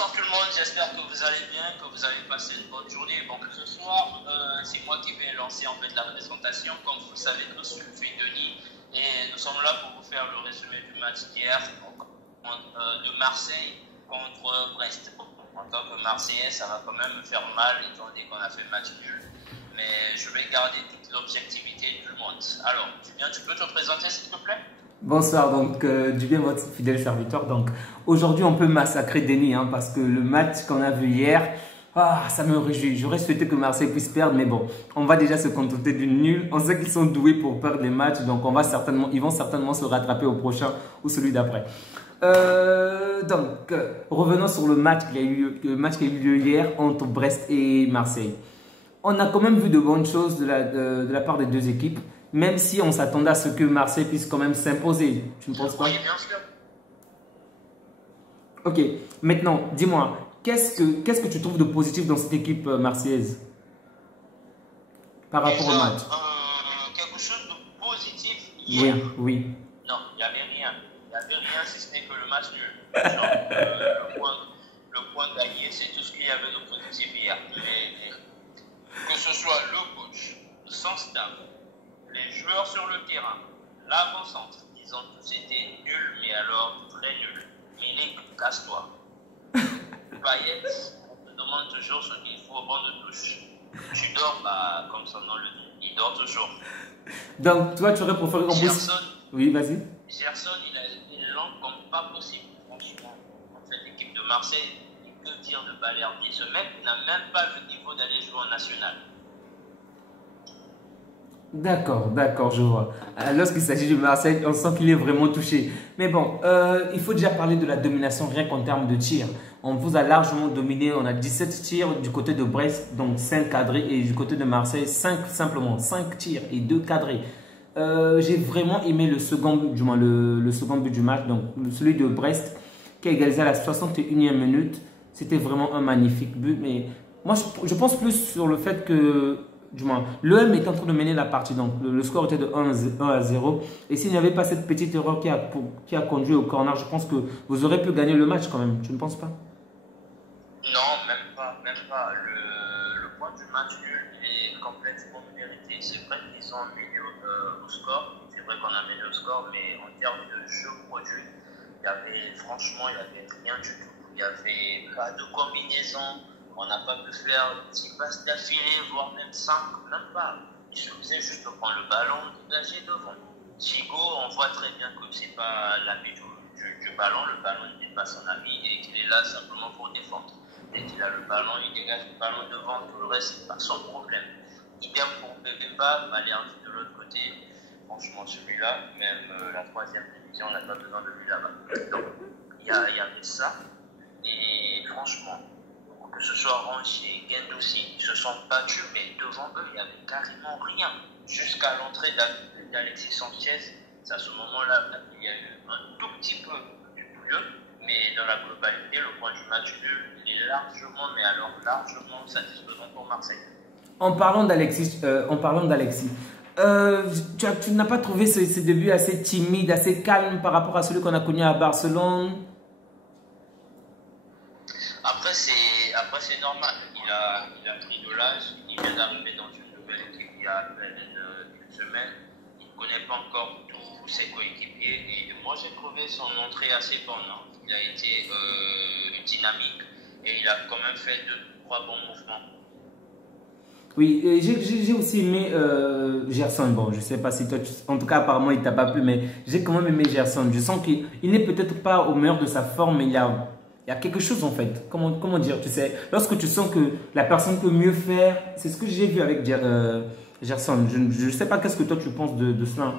Bonsoir tout le monde, j'espère que vous allez bien, que vous avez passé une bonne journée. Donc ce soir, c'est moi qui vais lancer en fait la présentation. Comme vous le savez, je suis Denis et nous sommes là pour vous faire le résumé du match d'hier de Marseille contre Brest. En tant que Marseillais, ça va quand même me faire mal étant donné qu'on a fait le match nul. Mais je vais garder toute l'objectivité du monde. Alors, Julien, tu peux te présenter s'il te plaît? Bonsoir, donc du bien votre fidèle serviteur. Donc aujourd'hui on peut massacrer Denis parce que le match qu'on a vu hier, ça me réjouit. J'aurais souhaité que Marseille puisse perdre, mais bon, on va déjà se contenter du nul. On sait qu'ils sont doués pour perdre les matchs, donc ils vont certainement se rattraper au prochain ou celui d'après. Revenons sur le match qui a eu lieu hier entre Brest et Marseille. On a quand même vu de bonnes choses de la part des deux équipes. Même si on s'attendait à ce que Marseille puisse quand même s'imposer. Tu ne penses pas? Oui, bien sûr. Ok, maintenant, dis-moi, qu'est-ce que tu trouves de positif dans cette équipe marseillaise par rapport au match? Quelque chose de positif hier? Oui, oui. Non, il n'y avait rien. Il n'y avait rien si ce n'est que le match nul. Genre, le point gagné, c'est tout ce qu'il y avait de positif hier. Que ce soit le coach, son staff, les joueurs sur le terrain, l'avant-centre, ils ont tous été nuls, mais alors très nuls. Milik, casse-toi. Payet, on te demande toujours ce qu'il faut au banc de touche. Tu dors, comme son nom le dit, il dort toujours. Donc, toi, tu aurais préféré qu'on puisse... Oui, vas-y. Gerson, il a été lent comme pas possible, franchement. Cette équipe de Marseille, que dire de Balerdi? Ce mec n'a même pas le niveau d'aller jouer en national. D'accord, je vois. Lorsqu'il s'agit de Marseille, on sent qu'il est vraiment touché. Mais bon, il faut déjà parler de la domination rien qu'en termes de tirs. On vous a largement dominé. On a 17 tirs du côté de Brest, donc 5 cadrés. Et du côté de Marseille, 5 simplement. 5 tirs et 2 cadrés. J'ai vraiment aimé le second but du match. Donc celui de Brest qui a égalisé à la 61e minute. C'était vraiment un magnifique but. Mais moi, je pense plus sur le fait que... l'OM est en train de mener la partie, donc le score était de 1 à 0. Et s'il n'y avait pas cette petite erreur qui a conduit au corner, je pense que vous aurez pu gagner le match quand même. Tu ne penses pas? Non, même pas. Le point du match nul est complètement mérité. C'est vrai qu'ils ont mené au score. C'est vrai qu'on a mené au score, mais en termes de jeu produit, franchement, il n'y avait rien du tout. Il n'y avait pas de combinaison. On n'a pas pu faire 10 passes d'affilée, voire même 5, même pas. Il suffisait juste de prendre le ballon, de dégager devant. Chigo, on voit très bien que ce n'est pas l'ami du ballon. Le ballon n'est pas son ami et qu'il est là simplement pour défendre. Dès qu'il a le ballon, il dégage le ballon devant, tout le reste, ce n'est pas son problème. Idem pour Bemba, Balerdi de l'autre côté. Franchement, celui-là, même la 3e division, on n'a pas besoin de lui là-bas. Donc, il y avait ça. Et franchement, que ce soit Rongier, Guendouzi, ils se sont battus, mais devant eux, il n'y avait carrément rien. Jusqu'à l'entrée d'Alexis Sanchez, c'est à ce moment-là qu'il y a eu un tout petit peu du pouilleux, mais dans la globalité, le point du match nul, il est largement, mais alors largement satisfaisant pour Marseille. En parlant d'Alexis, tu n'as pas trouvé ce début assez timide, assez calme par rapport à celui qu'on a connu à Barcelone? Après, c'est normal. Il a pris de l'âge. Il vient d'arriver dans une nouvelle équipe il y a à peine une semaine. Il ne connaît pas encore tous ses coéquipiers. Et moi, j'ai trouvé son entrée assez bonne. Il a été dynamique et il a quand même fait 2-3 bons mouvements. Oui, j'ai aussi aimé Gerson. Bon, je ne sais pas si toi, en tout cas, apparemment, il ne t'a pas plu, mais j'ai quand même aimé Gerson. Je sens qu'il n'est peut-être pas au meilleur de sa forme, mais il y a quelque chose en fait. Comment dire, tu sais, lorsque tu sens que la personne peut mieux faire, c'est ce que j'ai vu avec Gerson. Je ne sais pas qu'est-ce que toi tu penses de cela.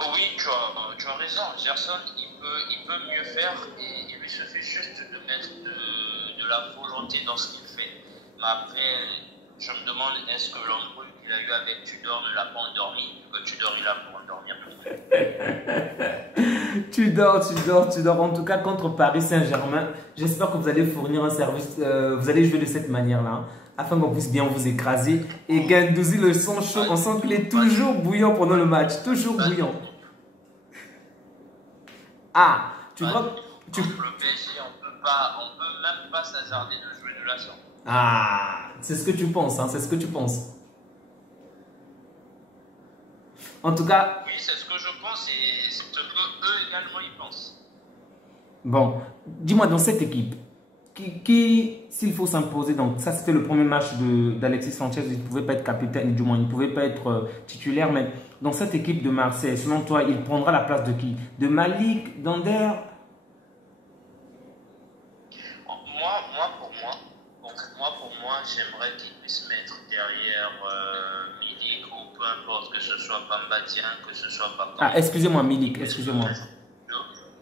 Oui, tu as raison. Gerson, il peut mieux faire et il lui suffit juste de mettre de la volonté dans ce qu'il fait. Mais après, je me demande, est-ce que l'embrouille qu'il a eu avec Tudor ne l'a pas endormi? Que Tudor est là pour endormir tout Tu dors. En tout cas, contre Paris Saint-Germain, j'espère que vous allez fournir un service, vous allez jouer de cette manière-là, afin qu'on puisse bien vous écraser. Et Guendouzi, le sang chaud, on sent qu'il est toujours bouillant pendant le match, toujours bouillant. Ah, tu Contre le PSG, on peut même pas s'hasarder de jouer de la sorte. Ah, c'est ce que tu penses, hein, c'est ce que tu penses. En tout cas, oui, c'est ce que je pense et c'est ce que eux également ils pensent. bon, dis-moi dans cette équipe, s'il faut s'imposer, donc ça c'était le premier match d'Alexis Sanchez, il ne pouvait pas être capitaine, du moins il ne pouvait pas être titulaire, mais dans cette équipe de Marseille, selon toi, il prendra la place de qui? De Malik, d'Ander? Pour moi, j'aimerais qu'ils puissent mettre derrière Milik ou peu importe, que ce soit Bamba Dieng, que ce soit Papa. Ah, excusez-moi, Milik, excusez-moi.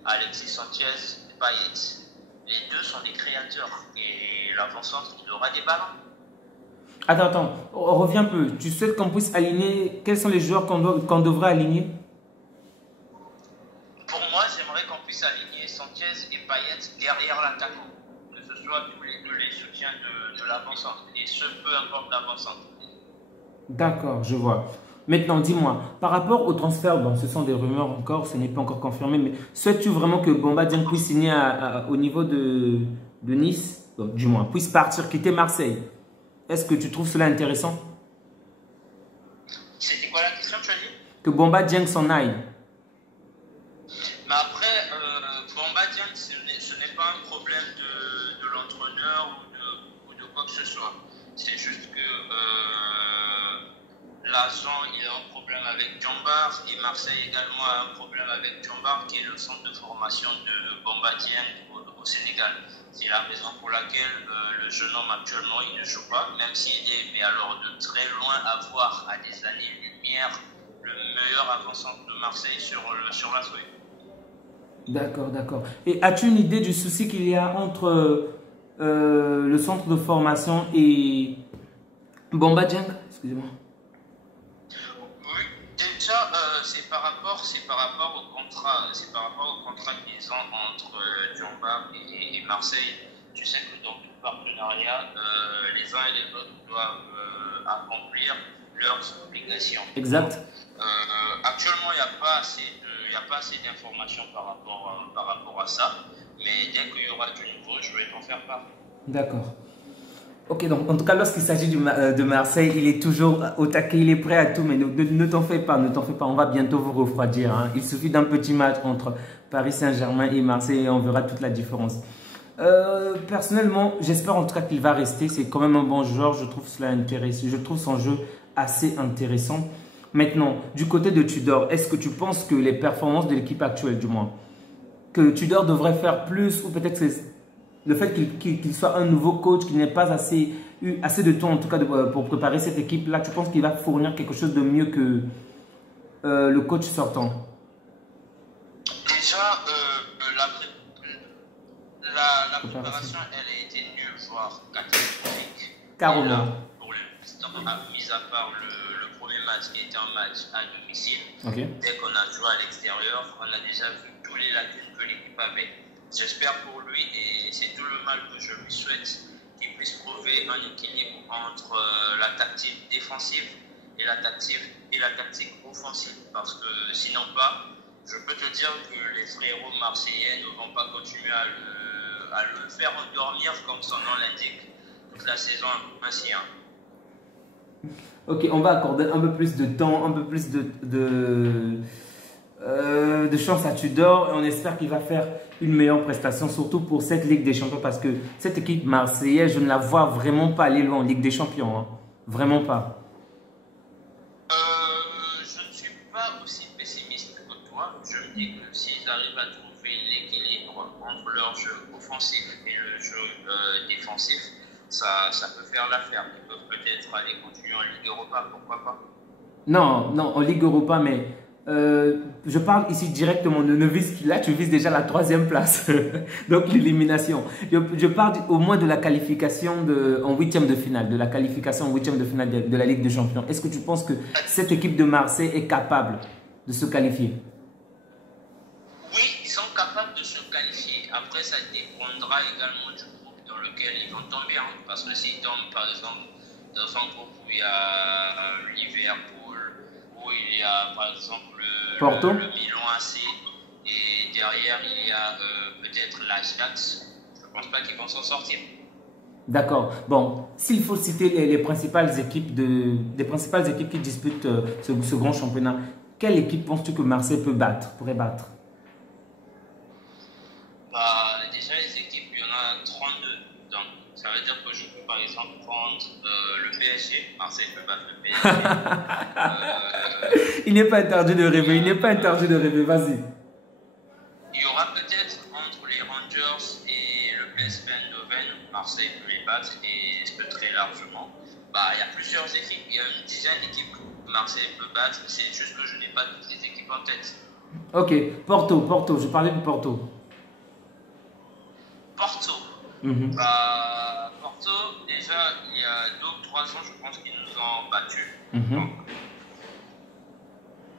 Alexis Sanchez, Payet, les deux sont des créateurs et l'avant-centre, il aura des ballons. Attends, on revient un peu. Tu souhaites qu'on puisse aligner, quels sont les joueurs qu'on devrait aligner? Pour moi, j'aimerais qu'on puisse aligner Sanchez et Payet derrière l'attaquant. Que ce soit tous les deux les soutiens de l'avant-centre. Et ce, peu importe l'avant-centre. D'accord, je vois. Maintenant, dis-moi, par rapport au transfert, bon, ce sont des rumeurs encore, ce n'est pas encore confirmé, mais souhaites-tu vraiment que Bamba Dieng puisse signer au niveau de Nice, donc, du moins, puisse partir, quitter Marseille? Est-ce que tu trouves cela intéressant? C'était quoi la question, tu as dit? Que Bamba Dieng s'en aille. Mais après, Bamba Dieng, ce n'est pas un problème de l'entraîneur ou de quoi que ce soit. C'est juste que l'agent, il a un problème avec Djambar et Marseille également a un problème avec Djambar qui est le centre de formation de Bamba Dieng au Sénégal. C'est la raison pour laquelle le jeune homme actuellement il ne joue pas, même s'il est mais alors de très loin à voir à des années-lumière le meilleur avant-centre de Marseille sur la feuille. D'accord, d'accord. Et as-tu une idée du souci qu'il y a entre le centre de formation et Bamba Dieng? Excusez-moi. Oui, déjà, c'est par rapport au contrat qu'ils ont entre Djambar et Marseille. Tu sais que dans tout partenariat, les uns et les autres doivent accomplir leurs obligations. Exact. Actuellement, il n'y a pas assez d'informations par rapport à ça, mais dès qu'il y aura du nouveau, je vais t'en faire part. D'accord. Ok, donc en tout cas, lorsqu'il s'agit de Marseille, il est toujours au taquet, il est prêt à tout, mais ne t'en fais pas, on va bientôt vous refroidir, hein. Il suffit d'un petit match entre Paris Saint-Germain et Marseille et on verra toute la différence. Personnellement, j'espère en tout cas qu'il va rester, c'est quand même un bon joueur, je trouve cela intéressant, je trouve son jeu assez intéressant. Maintenant, du côté de Tudor, est-ce que tu penses que les performances de l'équipe actuelle, du moins, que Tudor devrait faire plus ou peut-être que le fait qu'il soit un nouveau coach, qu'il n'ait pas eu assez de temps en tout cas pour préparer cette équipe-là, tu penses qu'il va fournir quelque chose de mieux que le coach sortant? Déjà, la préparation, elle a été nulle, voire catastrophique. Carrément. Pour l'instant, mis à part le premier match qui était un match à domicile, Okay. dès qu'on a joué à l'extérieur, on a déjà vu tous les lacunes que l'équipe avait. J'espère pour lui, et c'est tout le mal que je lui souhaite, qu'il puisse trouver un équilibre entre la tactique défensive et la tactique offensive. Parce que sinon pas, je peux te dire que les frérots marseillais ne vont pas continuer à le faire endormir comme son nom l'indique toute la saison ainsi. Hein. Ok, on va accorder un peu plus de temps, un peu plus de chance à Tudor et on espère qu'il va faire une meilleure prestation, surtout pour cette Ligue des Champions parce que cette équipe marseillaise, je ne la vois vraiment pas aller loin en Ligue des Champions. Hein. Vraiment pas. Je ne suis pas aussi pessimiste que toi. Je me dis que s'ils arrivent à trouver l'équilibre entre leur jeu offensif et le jeu défensif, ça peut faire l'affaire. Ils peuvent peut-être aller continuer en Ligue Europa, pourquoi pas? Non, en Ligue Europa, mais je parle ici directement. Là, tu vises déjà la 3e place, donc l'élimination. Je parle au moins de la qualification en 8e de finale, de la qualification en 8e de finale de la Ligue des Champions. Est-ce que tu penses que cette équipe de Marseille est capable de se qualifier? Oui, ils sont capables de se qualifier. Après, ça dépendra également du groupe dans lequel ils vont tomber. Hein. Parce que s'ils tombent, par exemple, dans un groupe où il y a Liverpool, où il y a, par exemple, Porto? le Milan AC, Et derrière, il y a peut-être l'Ajax. Je ne pense pas qu'ils vont s'en sortir. D'accord. Bon, s'il faut citer les principales équipes des principales équipes qui disputent ce grand championnat, quelle équipe penses-tu que Marseille pourrait battre? Bah, déjà, les équipes, il y en a 32. Donc, ça veut dire que je peux par exemple prendre le PSG. Marseille peut battre le PSG. Il n'est pas interdit de rêver, il n'est pas interdit de rêver, vas-y. Il y aura peut-être entre les Rangers et le PSV Eindhoven, Marseille peut les battre et ce peut très largement. Bah, il y a plusieurs équipes, il y a une dizaine d'équipes que Marseille peut battre, c'est juste que je n'ai pas toutes les équipes en tête. Ok, Porto, je parlais de Porto. Porto. Mhm. Porto, déjà, il y a 2 ou 3 ans, je pense qu'ils nous ont battus. Mhm.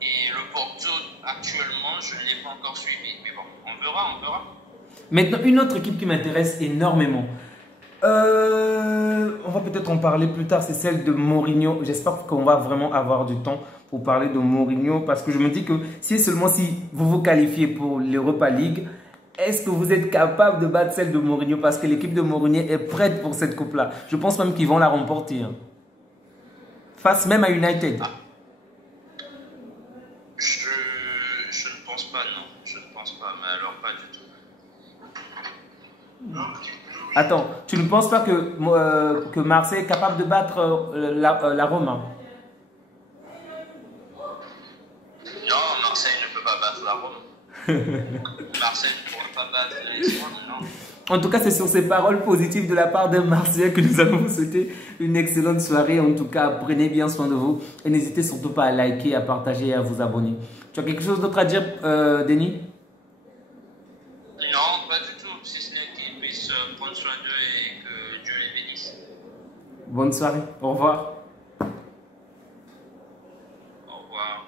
Et le Porto, actuellement, je ne l'ai pas encore suivi. Mais bon, on verra, on verra. Maintenant, une autre équipe qui m'intéresse énormément. On va peut-être en parler plus tard, c'est celle de Mourinho. J'espère qu'on va vraiment avoir du temps pour parler de Mourinho parce que je me dis que si vous vous qualifiez pour l'Europa League, est-ce que vous êtes capable de battre celle de Mourinho parce que l'équipe de Mourinho est prête pour cette coupe-là. Je pense même qu'ils vont la remporter. Hein. Face même à United. Ah. Je ne pense pas, non. Je ne pense pas, mais alors pas du tout. Attends, tu ne penses pas que Marseille est capable de battre la Rome? Hein? Non, Marseille ne peut pas battre la Rome. Marseille ne pourra pas battre les Rome, non. En tout cas, c'est sur ces paroles positives de la part d'un Marseillais que nous allons vous souhaiter une excellente soirée. En tout cas, prenez bien soin de vous et n'hésitez surtout pas à liker, à partager et à vous abonner. Tu as quelque chose d'autre à dire, Denis? Non, pas du tout. Si ce n'est qu'ils puissent prendre soin d'eux et que Dieu les bénisse. Bonne soirée. Au revoir. Au revoir.